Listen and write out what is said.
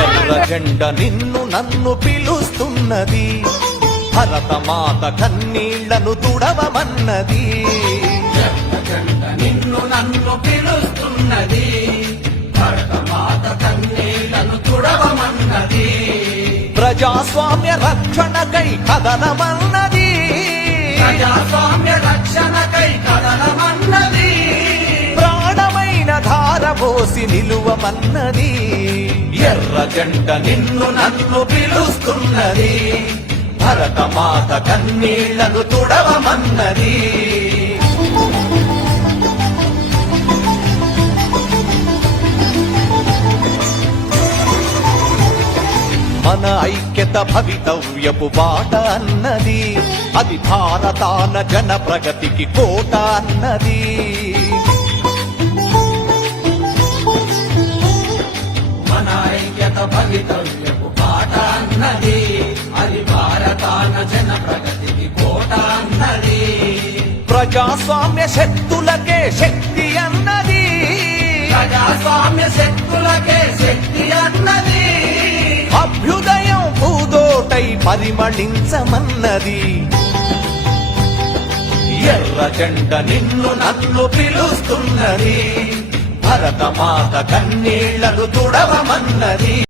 ఎర్ర నిన్ను నన్ను పిలుస్తున్నది. భరత మాత కన్నీళ్ళను తుడవమన్నది. నిన్ను నన్ను పిలుస్తున్నది. భరత మాత కన్నీళ్ళను తుడవమన్నది. ప్రజాస్వామ్య రక్షణకై కథనమన్నది ప్రజాస్వామ్య ధారపోసి నిలువమన్నది. ఎర్ర జంట నిన్ను నన్ను పిలుస్తున్నది. భరతమాత కన్నీళ్ళను తుడవమన్నది. మన ఐక్యత భవితవ్యపు బాట అన్నది. అది భారతాన జన ప్రగతికి కోట అన్నది. ఐక్యత భవితవ్యపు పాట అన్నది. అది భారతాన జన ప్రగతికి కోట అన్నది. ప్రజాస్వామ్య శక్తులకే శక్తి అన్నది. ప్రజాస్వామ్య శక్తులకే శక్తి అన్నది. అభ్యుదయం భూదోటై పరిమళించమన్నది. ఎర్ర జెండ నిన్ను నన్ను పిలుస్తున్నది. భరతమాత కన్నీళ్ళను తుడవమన్నది.